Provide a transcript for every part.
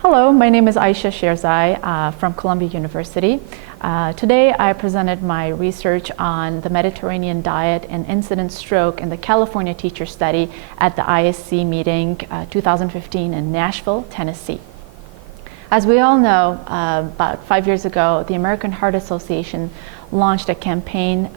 Hello, my name is Ayesha Sherzai from Columbia University. Today I presented my research on the Mediterranean diet and incident stroke in the California teacher study at the ISC meeting 2015 in Nashville, Tennessee. As we all know, about 5 years ago, the American Heart Association launched a campaign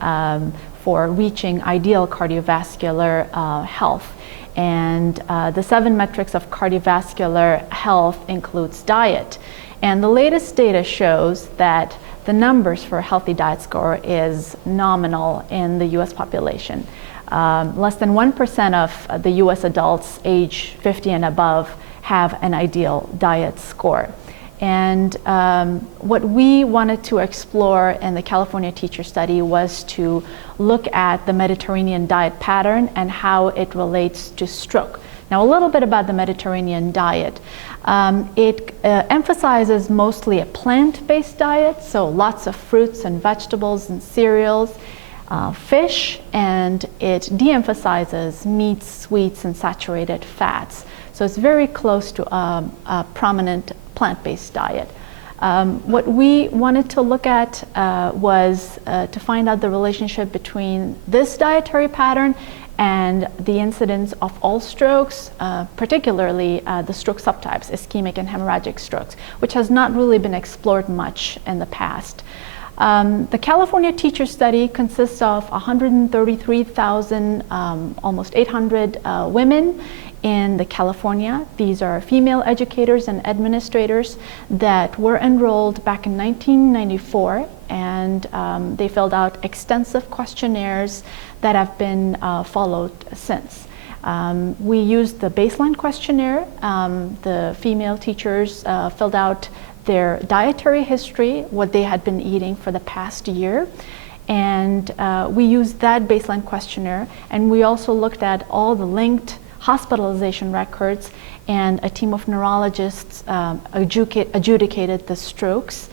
for reaching ideal cardiovascular health. And the 7 metrics of cardiovascular health includes diet. And the latest data shows that the numbers for a healthy diet score is nominal in the US population. Less than 1% of the US adults age 50 and above have an ideal diet score. And what we wanted to explore in the California teacher study was to look at the Mediterranean diet pattern and how it relates to stroke. Now, a little bit about the Mediterranean diet. It emphasizes mostly a plant-based diet, so lots of fruits and vegetables and cereals, fish, and it de-emphasizes meats, sweets, and saturated fats. So it's very close to a prominent plant-based diet. What we wanted to look at was to find out the relationship between this dietary pattern and the incidence of all strokes, particularly the stroke subtypes, ischemic and hemorrhagic strokes, which has not really been explored much in the past. The California teacher study consists of 133,000, almost 800 women in California. These are female educators and administrators that were enrolled back in 1994, and they filled out extensive questionnaires that have been followed since. We used the baseline questionnaire. The female teachers filled out their dietary history, what they had been eating for the past year. And we used that baseline questionnaire, and we also looked at all the linked hospitalization records, and a team of neurologists adjudicated the strokes.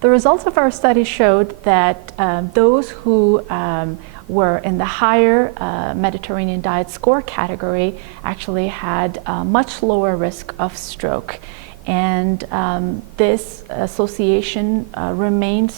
The results of our study showed that those who were in the higher Mediterranean diet score category actually had a much lower risk of stroke. And this association remained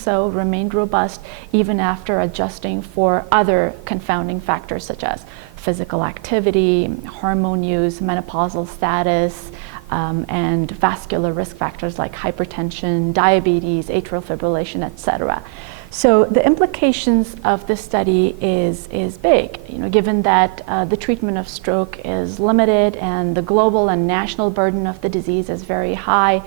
robust even after adjusting for other confounding factors such as physical activity, hormone use, menopausal status, and vascular risk factors like hypertension, diabetes, atrial fibrillation, etc. So the implications of this study is big, given that the treatment of stroke is limited and the global and national burden of the disease is very high.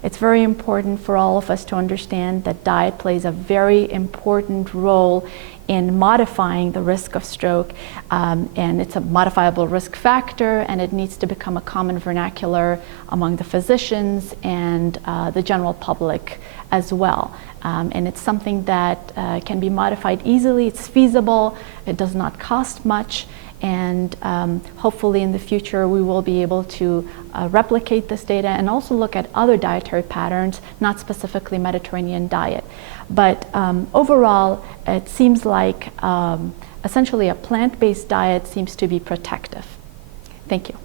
It's very important for all of us to understand that diet plays a very important role in modifying the risk of stroke, and it's a modifiable risk factor, and it needs to become a common vernacular among the physicians and the general public as well. And it's something that can be modified easily. It's feasible. It does not cost much. And hopefully in the future we will be able to replicate this data and also look at other dietary patterns, not specifically Mediterranean diet. But overall, it seems like essentially a plant-based diet seems to be protective. Thank you.